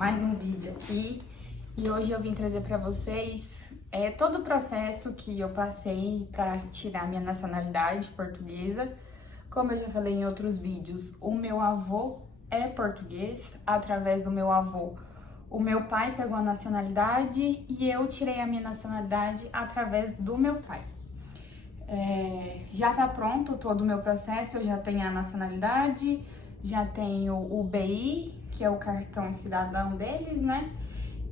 mais um vídeo aqui e hoje eu vim trazer para vocês todo o processo que eu passei para tirar minha nacionalidade portuguesa. Como eu já falei em outros vídeos, o meu avô é português. Através do meu avô, o meu pai pegou a nacionalidade e eu tirei a minha nacionalidade através do meu pai. Já tá pronto todo o meu processo, eu já tenho a nacionalidade, já tenho o BI, que é o cartão cidadão deles, né?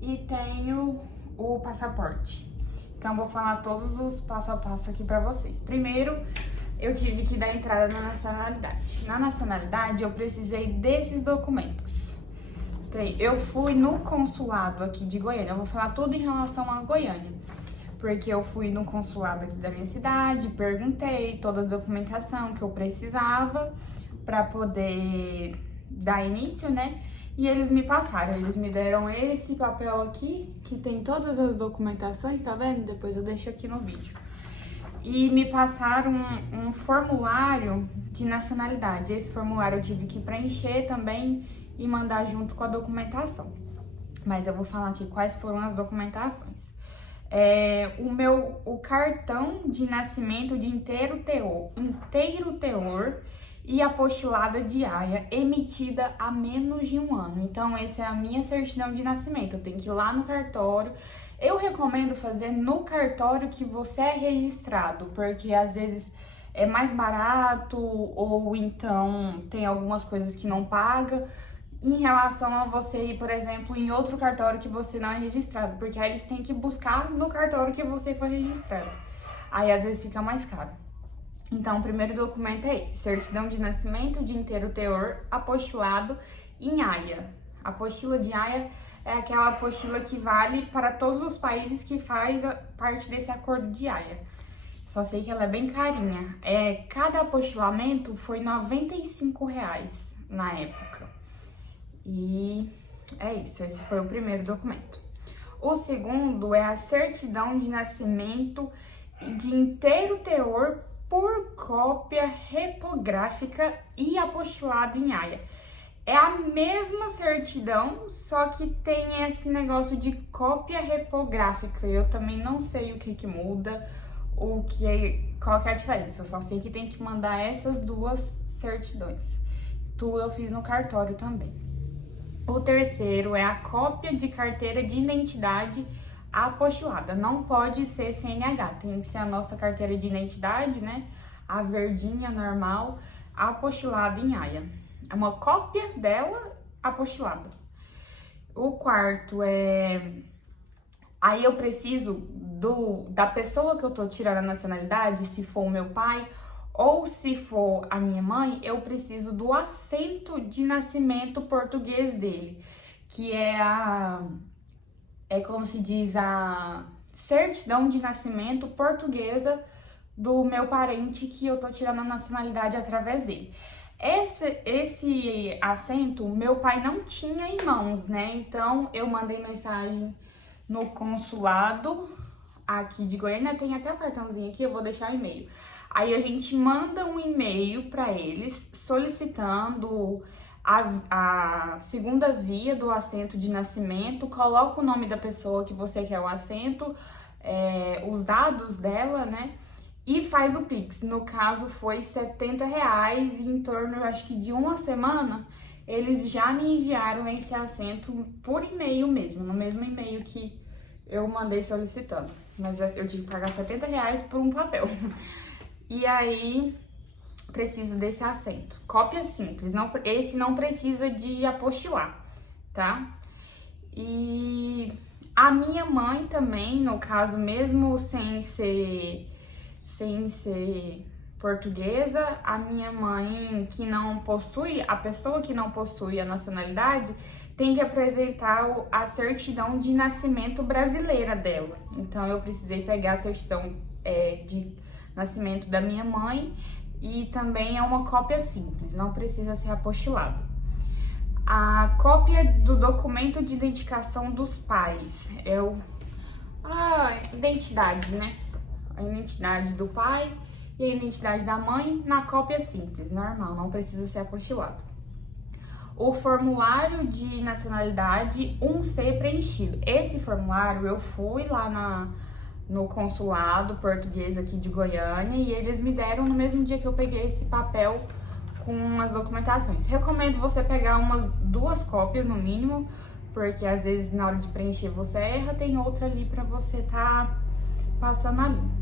E tenho o passaporte. Então, vou falar todos os passo a passo aqui pra vocês. Primeiro, eu tive que dar entrada na nacionalidade. Na nacionalidade, eu precisei desses documentos. Eu fui no consulado aqui de Goiânia, eu vou falar tudo em relação a Goiânia. Porque eu fui no consulado aqui da minha cidade, perguntei toda a documentação que eu precisava para poder dar início, né? E eles me passaram, eles me deram esse papel aqui, que tem todas as documentações, tá vendo? Depois eu deixo aqui no vídeo. E me passaram um formulário de nacionalidade. Esse formulário eu tive que preencher também e mandar junto com a documentação. Mas eu vou falar aqui quais foram as documentações. O cartão de nascimento de inteiro teor e apostilada de AIA, emitida há menos de um ano. Então, essa é a minha certidão de nascimento. Eu tenho que ir lá no cartório. Eu recomendo fazer no cartório que você é registrado, porque às vezes é mais barato ou então tem algumas coisas que não paga. Em relação a você ir, por exemplo, em outro cartório que você não é registrado, porque aí eles têm que buscar no cartório que você foi registrado. Aí às vezes fica mais caro. Então, o primeiro documento é esse: certidão de nascimento de inteiro teor, apostilado em AIA. A apostila de AIA é aquela apostila que vale para todos os países que faz parte desse acordo de AIA. Só sei que ela é bem carinha. Cada apostilamento foi R$95 na época. E é isso, esse foi o primeiro documento. O segundo é a certidão de nascimento de inteiro teor por cópia repográfica e apostilado em AIA. É a mesma certidão, só que tem esse negócio de cópia repográfica. Eu também não sei o que muda, qual que é a diferença. Eu só sei que tem que mandar essas duas certidões. Tudo eu fiz no cartório também. O terceiro é a cópia de carteira de identidade apostilada. Não pode ser CNH, tem que ser a nossa carteira de identidade, né? A verdinha normal, apostilada em AIA. É uma cópia dela apostilada. O quarto aí eu preciso da pessoa que eu tô tirando a nacionalidade, se for o meu pai ou se for a minha mãe, eu preciso do assento de nascimento português dele, que como se diz, a certidão de nascimento portuguesa do meu parente que eu tô tirando a nacionalidade através dele. Esse assento, meu pai não tinha em mãos, né? Então, eu mandei mensagem no consulado aqui de Goiânia, tem até o cartãozinho aqui, eu vou deixar o e-mail. Aí a gente manda um e-mail para eles solicitando a segunda via do assento de nascimento, coloca o nome da pessoa que você quer o assento, os dados dela, né? E faz o Pix. No caso foi R$70 e em torno, eu acho que de uma semana, eles já me enviaram esse assento por e-mail mesmo, no mesmo e-mail que eu mandei solicitando. Mas eu tive que pagar R$70 por um papel. E aí, preciso desse assento. Cópia simples, esse não precisa de apostilar, tá? E a minha mãe também, no caso, mesmo sem ser portuguesa, a minha mãe a pessoa que não possui a nacionalidade, tem que apresentar a certidão de nascimento brasileira dela. Então, eu precisei pegar a certidão de nascimento da minha mãe e também é uma cópia simples, não precisa ser apostilado. A cópia do documento de identificação dos pais a identidade, né? A identidade do pai e a identidade da mãe na cópia simples, normal, não precisa ser apostilado. o formulário de nacionalidade 1C preenchido. Esse formulário eu fui lá no consulado português aqui de Goiânia e eles me deram no mesmo dia que eu peguei esse papel com as documentações. Recomendo você pegar umas 2 cópias no mínimo, porque às vezes na hora de preencher você erra, tem outra ali para você tá passando a limpo.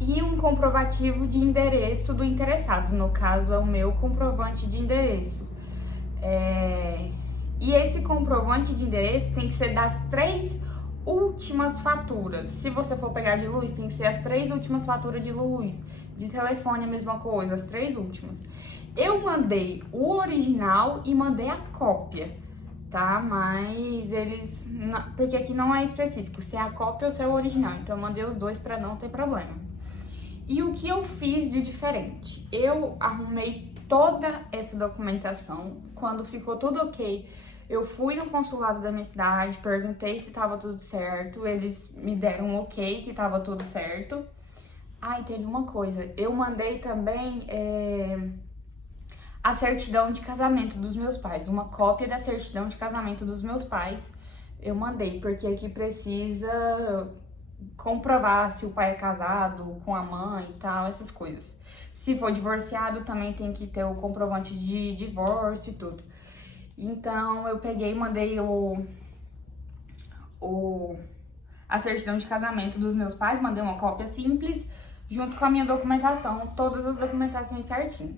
E um comprovativo de endereço do interessado, no caso é o meu comprovante de endereço. E esse comprovante de endereço tem que ser das 3 últimas faturas. Se você for pegar de luz, tem que ser as 3 últimas faturas de luz. De telefone, a mesma coisa, as 3 últimas. Eu mandei o original e mandei a cópia, tá? Mas eles... Porque aqui não é específico se é a cópia ou se é o original. Então eu mandei os 2 para não ter problema. E o que eu fiz de diferente? Eu arrumei toda essa documentação. Quando ficou tudo ok, eu fui no consulado da minha cidade, perguntei se estava tudo certo. Eles me deram um ok que estava tudo certo. Ah, e teve uma coisa. Eu mandei também a certidão de casamento dos meus pais. Uma cópia da certidão de casamento dos meus pais. Eu mandei, porque aqui precisa comprovar se o pai é casado com a mãe e tal, essas coisas. Se for divorciado, também tem que ter o comprovante de divórcio e tudo. Então, eu peguei e mandei a certidão de casamento dos meus pais, mandei uma cópia simples, junto com a minha documentação, todas as documentações certinho.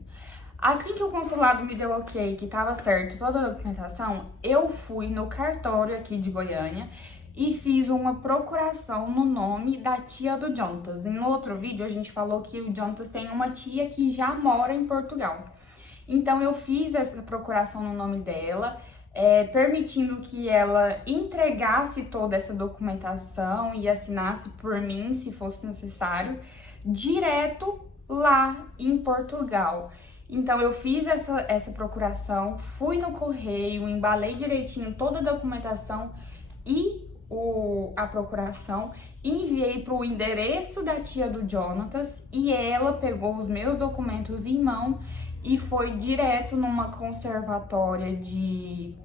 Assim que o consulado me deu ok, que tava certo toda a documentação, eu fui no cartório aqui de Goiânia e fiz uma procuração no nome da tia do Jontas. E no outro vídeo a gente falou que o Jontas tem uma tia que já mora em Portugal. Então eu fiz essa procuração no nome dela, permitindo que ela entregasse toda essa documentação e assinasse por mim, se fosse necessário, direto lá em Portugal. Então eu fiz essa procuração, fui no correio, embalei direitinho toda a documentação e a procuração, enviei para o endereço da tia do Jonatas e ela pegou os meus documentos em mão e foi direto numa conservatória de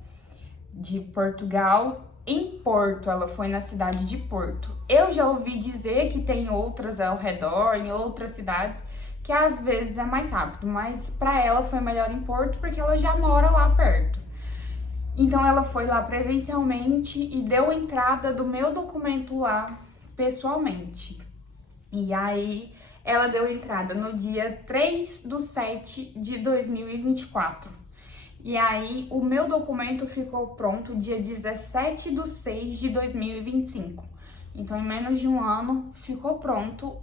Portugal, em Porto. Ela foi na cidade de Porto. Eu já ouvi dizer que tem outras ao redor, em outras cidades, que às vezes é mais rápido, mas para ela foi melhor em Porto porque ela já mora lá perto. Então ela foi lá presencialmente e deu entrada do meu documento lá pessoalmente. E aí ela deu entrada no dia 3/7/2024. E aí o meu documento ficou pronto dia 17/6/2025. Então, em menos de um ano, ficou pronto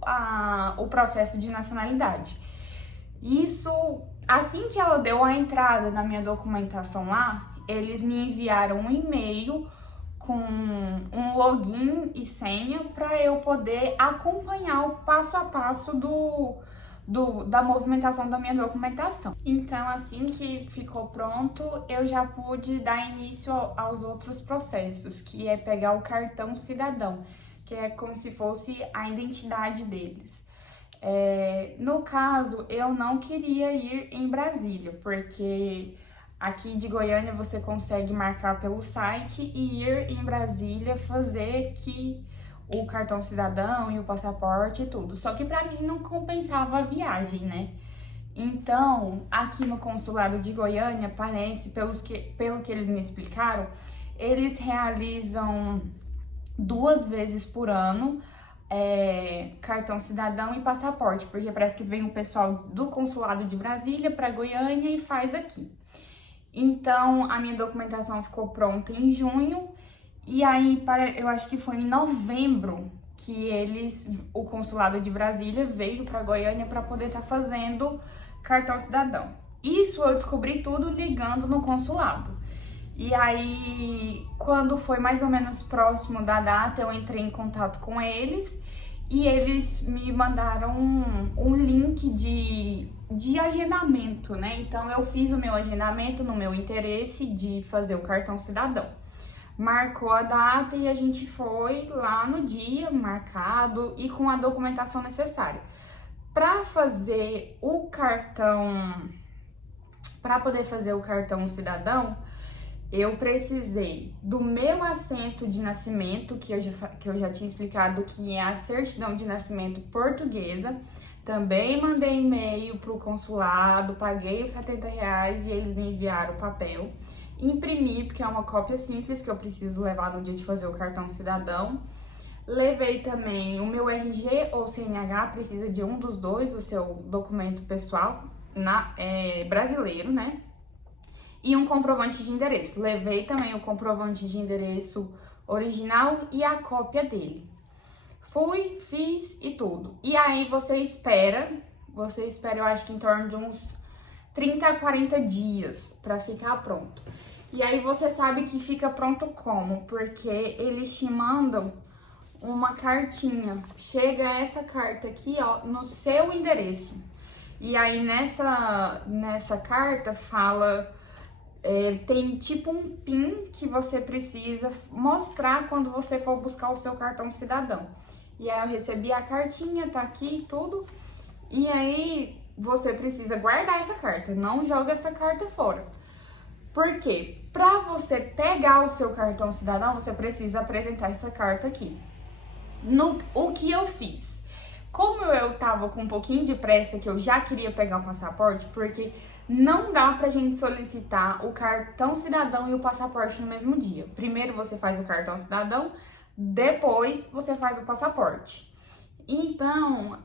o processo de nacionalidade. Isso, assim que ela deu a entrada na minha documentação lá, eles me enviaram um e-mail com um login e senha para eu poder acompanhar o passo a passo da movimentação da minha documentação. Então, assim que ficou pronto, eu já pude dar início aos outros processos, que é pegar o cartão cidadão, que é como se fosse a identidade deles. No caso, eu não queria ir em Brasília, porque aqui de Goiânia você consegue marcar pelo site e ir em Brasília fazer que o cartão cidadão e o passaporte e tudo. Só que pra mim não compensava a viagem, né? Então, aqui no consulado de Goiânia, parece, pelo que eles me explicaram, eles realizam 2 vezes por ano cartão cidadão e passaporte, porque parece que vem o pessoal do consulado de Brasília para Goiânia e faz aqui. Então, a minha documentação ficou pronta em junho, e aí eu acho que foi em novembro que o consulado de Brasília veio para Goiânia para poder estar fazendo cartão cidadão. Isso eu descobri tudo ligando no consulado. E aí, quando foi mais ou menos próximo da data, eu entrei em contato com eles e eles me mandaram um link de agendamento, né? Então, eu fiz o meu agendamento no meu interesse de fazer o cartão cidadão. Marcou a data e a gente foi lá no dia marcado e com a documentação necessária. Para fazer o cartão Para poder fazer o cartão cidadão, eu precisei do meu assento de nascimento, que eu já tinha explicado que é a certidão de nascimento portuguesa. Também mandei e-mail pro consulado, paguei os R$ 70 e eles me enviaram o papel. Imprimi, porque é uma cópia simples que eu preciso levar no dia de fazer o cartão cidadão. Levei também o meu RG ou CNH, precisa de um dos dois, o seu documento pessoal brasileiro, né? E um comprovante de endereço. Levei também o comprovante de endereço original e a cópia dele. Fui, fiz e tudo. E aí você espera, eu acho que em torno de uns 30 a 40 dias para ficar pronto. E aí você sabe que fica pronto como? Porque eles te mandam uma cartinha. Chega essa carta aqui, ó, no seu endereço. E aí nessa carta fala, tem tipo um PIN que você precisa mostrar quando você for buscar o seu cartão cidadão. E aí eu recebi a cartinha, tá aqui tudo. E aí você precisa guardar essa carta, não joga essa carta fora. Por quê? Pra você pegar o seu cartão cidadão, você precisa apresentar essa carta aqui. O que eu fiz? Como eu tava com um pouquinho de pressa, que eu já queria pegar o passaporte, porque não dá pra gente solicitar o cartão cidadão e o passaporte no mesmo dia. Primeiro você faz o cartão cidadão, depois você faz o passaporte. Então,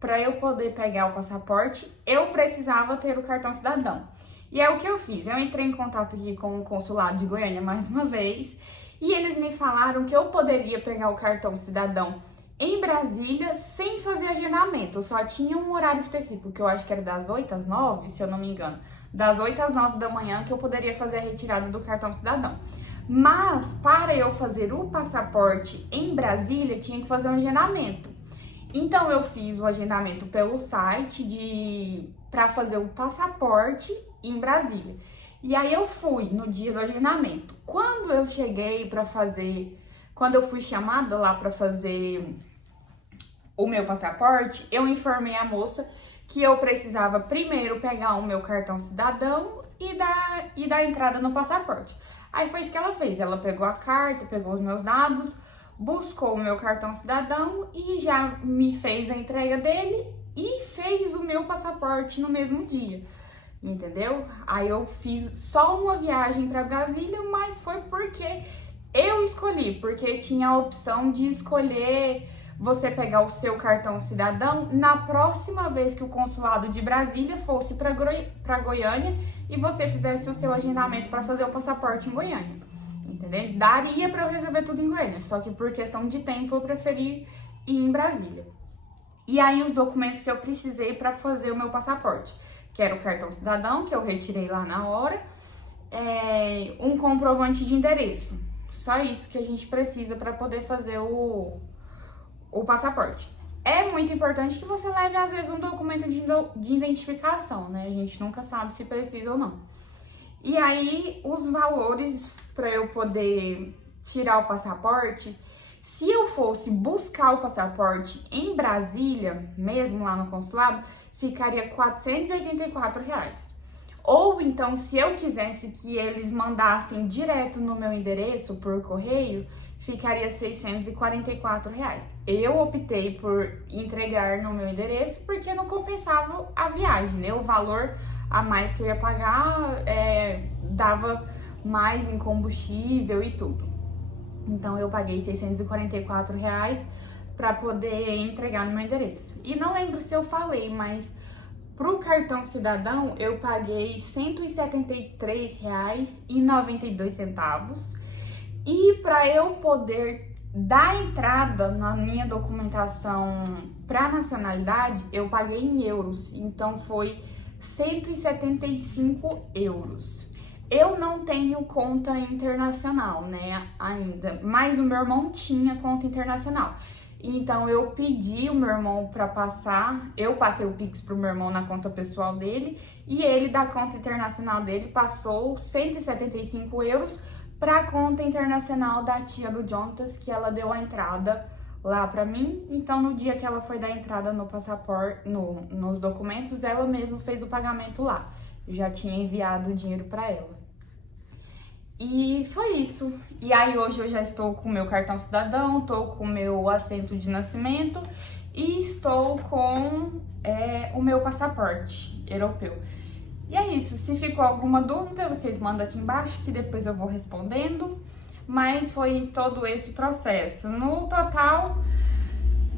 para eu poder pegar o passaporte, eu precisava ter o cartão cidadão. E é o que eu fiz. Eu entrei em contato aqui com o consulado de Goiânia mais uma vez e eles me falaram que eu poderia pegar o cartão cidadão em Brasília sem fazer agendamento. Só tinha um horário específico, que eu acho que era das 8 às 9, se eu não me engano. Das 8 às 9 da manhã que eu poderia fazer a retirada do cartão cidadão. Mas para eu fazer o passaporte em Brasília, tinha que fazer um agendamento. Então eu fiz o agendamento pelo site para fazer o passaporte em Brasília. E aí eu fui no dia do agendamento. Quando eu cheguei quando eu fui chamada lá para fazer o meu passaporte, eu informei a moça que eu precisava primeiro pegar o meu cartão cidadão e dar entrada no passaporte. Aí foi isso que ela fez. Ela pegou a carta, pegou os meus dados, buscou o meu cartão cidadão e já me fez a entrega dele e fez o meu passaporte no mesmo dia. Entendeu? Aí eu fiz só uma viagem para Brasília, mas foi porque eu escolhi, porque tinha a opção de escolher você pegar o seu cartão cidadão na próxima vez que o consulado de Brasília fosse para Goiânia e você fizesse o seu agendamento para fazer o passaporte em Goiânia. Entendeu? Daria para eu resolver tudo em Goiânia, só que por questão de tempo eu preferi ir em Brasília. E aí os documentos que eu precisei para fazer o meu passaporte, que era o cartão cidadão, que eu retirei lá na hora, um comprovante de endereço. Só isso que a gente precisa para poder fazer o passaporte. É muito importante que você leve, às vezes, um documento de identificação, né? A gente nunca sabe se precisa ou não. E aí, os valores para eu poder tirar o passaporte, se eu fosse buscar o passaporte em Brasília, mesmo lá no consulado, ficaria R$ 484. Ou então, se eu quisesse que eles mandassem direto no meu endereço por correio, ficaria R$ 644. Eu optei por entregar no meu endereço porque não compensava a viagem, né? O valor a mais que eu ia pagar dava mais em combustível e tudo. Então eu paguei R$ 644 para poder entregar no meu endereço. E não lembro se eu falei, mas pro cartão cidadão eu paguei R$ 173,92. E para eu poder dar entrada na minha documentação para nacionalidade, eu paguei em euros. Então foi 175 euros. Eu não tenho conta internacional, né, ainda, mas o meu irmão tinha conta internacional. Então eu pedi o meu irmão para passar, eu passei o Pix pro meu irmão na conta pessoal dele e ele da conta internacional dele passou 175 euros para a conta internacional da tia do Jontas, que ela deu a entrada lá para mim. Então no dia que ela foi dar entrada no passaporte, nos documentos, ela mesma fez o pagamento lá. Eu já tinha enviado o dinheiro para ela. E foi isso. E aí hoje eu já estou com o meu cartão cidadão, estou com o meu assento de nascimento e estou com o meu passaporte europeu. E é isso. Se ficou alguma dúvida, vocês mandam aqui embaixo que depois eu vou respondendo. Mas foi todo esse processo. No total,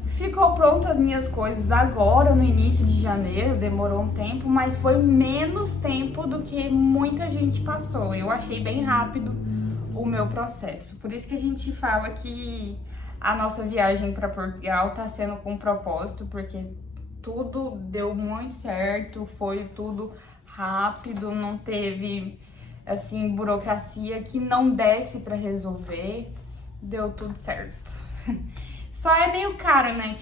ficou pronto as minhas coisas agora, no início de janeiro, demorou um tempo, mas foi menos tempo do que muita gente passou. Eu achei bem rápido o meu processo. Por isso que a gente fala que a nossa viagem para Portugal tá sendo com propósito, porque tudo deu muito certo, foi tudo rápido, não teve assim burocracia que não desse para resolver, deu tudo certo. Só é meio caro, né,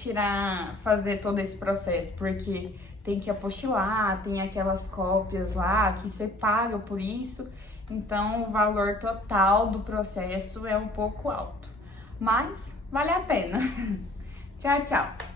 fazer todo esse processo, porque tem que apostilar, tem aquelas cópias lá que você paga por isso, então o valor total do processo é um pouco alto, mas vale a pena. Tchau, tchau!